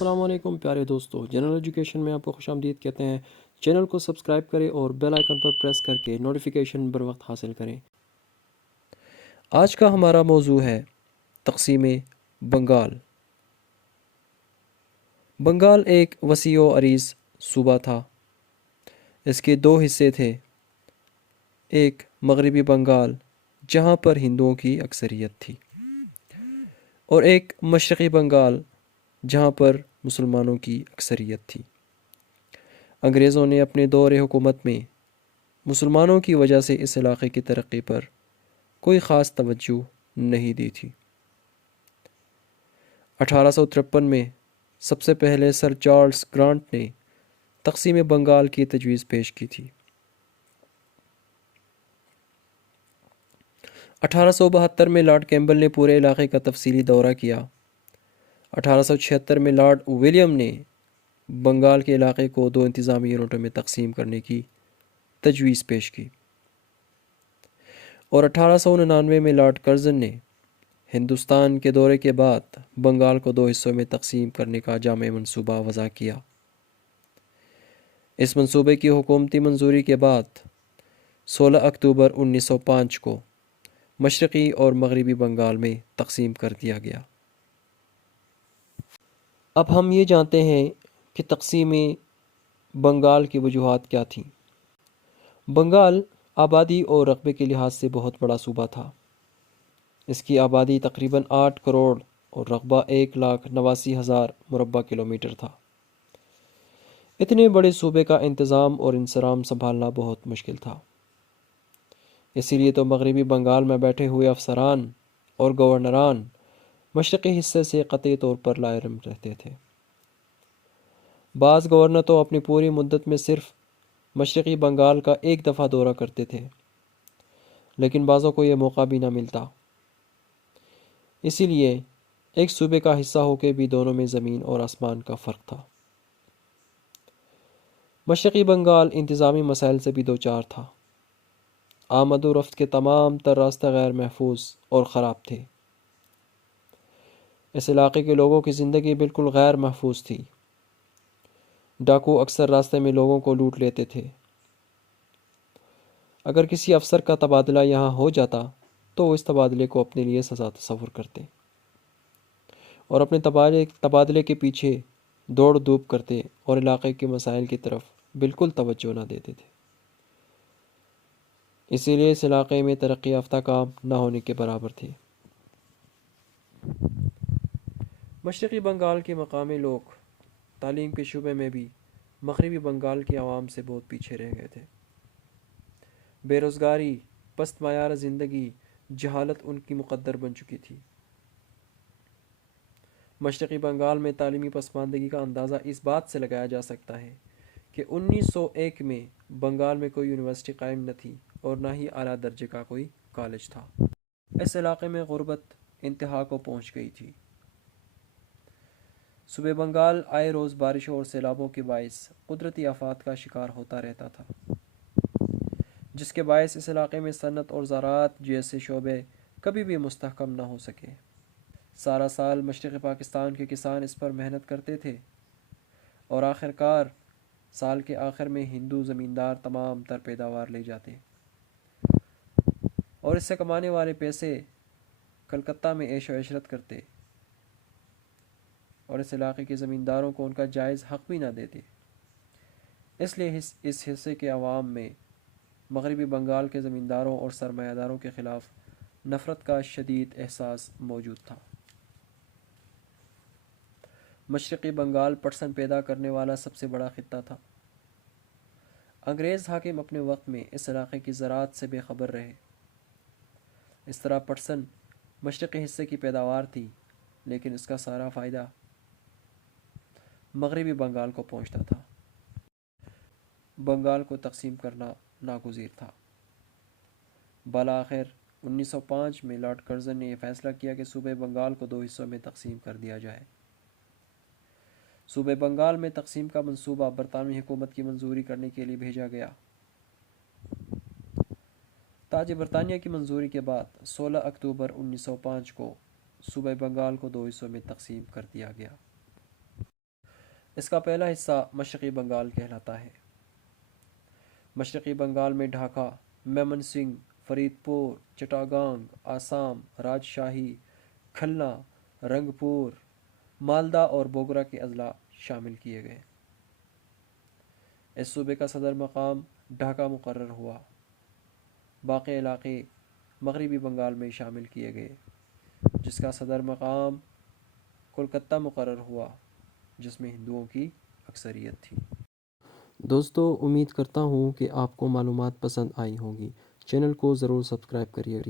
السلام علیکم پیارے دوستو، جنرل ایجوکیشن میں آپ کو خوش آمدید کہتے ہیں۔ چینل کو سبسکرائب کریں اور بیل آئیکن پر پریس کر کے نوٹیفیکیشن بر وقت حاصل کریں۔ آج کا ہمارا موضوع ہے تقسیم بنگال۔ بنگال ایک وسیع و عریض صوبہ تھا۔ اس کے دو حصے تھے، ایک مغربی بنگال جہاں پر ہندوؤں کی اکثریت تھی، اور ایک مشرقی بنگال جہاں پر مسلمانوں کی اکثریت تھی۔ انگریزوں نے اپنے دور حکومت میں مسلمانوں کی وجہ سے اس علاقے کی ترقی پر کوئی خاص توجہ نہیں دی تھی۔ 1853 میں سب سے پہلے سر چارلس گرانٹ نے تقسیم بنگال کی تجویز پیش کی تھی۔ 1872 میں لارڈ کیمبل نے پورے علاقے کا تفصیلی دورہ کیا۔ 1876 میں لارڈ ولیم نے بنگال کے علاقے کو 2 انتظامی یونٹوں میں تقسیم کرنے کی تجویز پیش کی، اور 1899 میں لارڈ کرزن نے ہندوستان کے دورے کے بعد بنگال کو 2 حصوں میں تقسیم کرنے کا جامع منصوبہ وضع کیا۔ اس منصوبے کی حکومتی منظوری کے بعد 16 اکتوبر 1905 کو مشرقی اور مغربی بنگال میں تقسیم کر دیا گیا۔ اب ہم یہ جانتے ہیں کہ تقسیم بنگال کی وجوہات کیا تھیں۔ بنگال آبادی اور رقبے کے لحاظ سے بہت بڑا صوبہ تھا۔ اس کی آبادی تقریباً 8 کروڑ اور رقبہ 1,89,000 مربع کلومیٹر تھا۔ اتنے بڑے صوبے کا انتظام اور انصرام سنبھالنا بہت مشکل تھا۔ اسی لیے تو مغربی بنگال میں بیٹھے ہوئے افسران اور گورنران مشرقی حصے سے قطعی طور پر لا علم رہتے تھے۔ بعض گورنر تو اپنی پوری مدت میں صرف مشرقی بنگال کا ایک دفعہ دورہ کرتے تھے، لیکن بعضوں کو یہ موقع بھی نہ ملتا۔ اسی لیے ایک صوبے کا حصہ ہو کے بھی دونوں میں زمین اور آسمان کا فرق تھا۔ مشرقی بنگال انتظامی مسائل سے بھی دوچار تھا۔ آمد و رفت کے تمام تر راستے غیر محفوظ اور خراب تھے۔ اس علاقے کے لوگوں کی زندگی بالکل غیر محفوظ تھی۔ ڈاکو اکثر راستے میں لوگوں کو لوٹ لیتے تھے۔ اگر کسی افسر کا تبادلہ یہاں ہو جاتا تو وہ اس تبادلے کو اپنے لیے سزا تصور کرتے اور اپنے تبادلے کے پیچھے دوڑ دھوپ کرتے اور علاقے کے مسائل کی طرف بالکل توجہ نہ دیتے تھے۔ اسی لیے اس علاقے میں ترقی یافتہ کام نہ ہونے کے برابر تھے۔ مشرقی بنگال کے مقامی لوگ تعلیم کے شعبے میں بھی مغربی بنگال کی عوام سے بہت پیچھے رہ گئے تھے۔ بے روزگاری، پست معیار زندگی، جہالت ان کی مقدر بن چکی تھی۔ مشرقی بنگال میں تعلیمی پسماندگی کا اندازہ اس بات سے لگایا جا سکتا ہے کہ 1901 میں بنگال میں کوئی یونیورسٹی قائم نہ تھی اور نہ ہی اعلیٰ درجے کا کوئی کالج تھا۔ اس علاقے میں غربت انتہا کو پہنچ گئی تھی۔ صوبہ بنگال آئے روز بارشوں اور سیلابوں کے باعث قدرتی آفات کا شکار ہوتا رہتا تھا، جس کے باعث اس علاقے میں صنعت اور زراعت جیسے شعبے کبھی بھی مستحکم نہ ہو سکے۔ سارا سال مشرقی پاکستان کے کسان اس پر محنت کرتے تھے، اور آخرکار سال کے آخر میں ہندو زمیندار تمام تر پیداوار لے جاتے، اور اس سے کمانے والے پیسے کلکتہ میں عیش و عشرت کرتے، اور اس علاقے کے زمینداروں کو ان کا جائز حق بھی نہ دیتے۔ اس لیے اس حصے کے عوام میں مغربی بنگال کے زمینداروں اور سرمایہ داروں کے خلاف نفرت کا شدید احساس موجود تھا۔ مشرقی بنگال پٹسن پیدا کرنے والا سب سے بڑا خطہ تھا۔ انگریز حاکم اپنے وقت میں اس علاقے کی زراعت سے بے خبر رہے۔ اس طرح پٹسن مشرقی حصے کی پیداوار تھی، لیکن اس کا سارا فائدہ مغربی بنگال کو پہنچتا تھا۔ بنگال کو تقسیم کرنا ناگزیر تھا۔ بالآخر 1905 میں لارڈ کرزن نے یہ فیصلہ کیا کہ صوبہ بنگال کو 2 حصوں میں تقسیم کر دیا جائے۔ صوبہ بنگال میں تقسیم کا منصوبہ برطانوی حکومت کی منظوری کرنے کے لیے بھیجا گیا۔ تاج برطانیہ کی منظوری کے بعد 16 اکتوبر 1905 کو صوبہ بنگال کو 2 حصوں میں تقسیم کر دیا گیا۔ اس کا پہلا حصہ مشرقی بنگال کہلاتا ہے۔ مشرقی بنگال میں ڈھاکہ، میمن سنگھ، فرید پور، چٹاگانگ، آسام، راجشاہی، کھلنا، رنگپور، مالدہ اور بوگرا کے اضلاع شامل کیے گئے۔ اس صوبے کا صدر مقام ڈھاکہ مقرر ہوا۔ باقی علاقے مغربی بنگال میں شامل کیے گئے، جس کا صدر مقام کولکتہ مقرر ہوا، جس میں ہندوؤں کی اکثریت تھی۔ دوستو، امید کرتا ہوں کہ آپ کو معلومات پسند آئی ہوں گی۔ چینل کو ضرور سبسکرائب کریے۔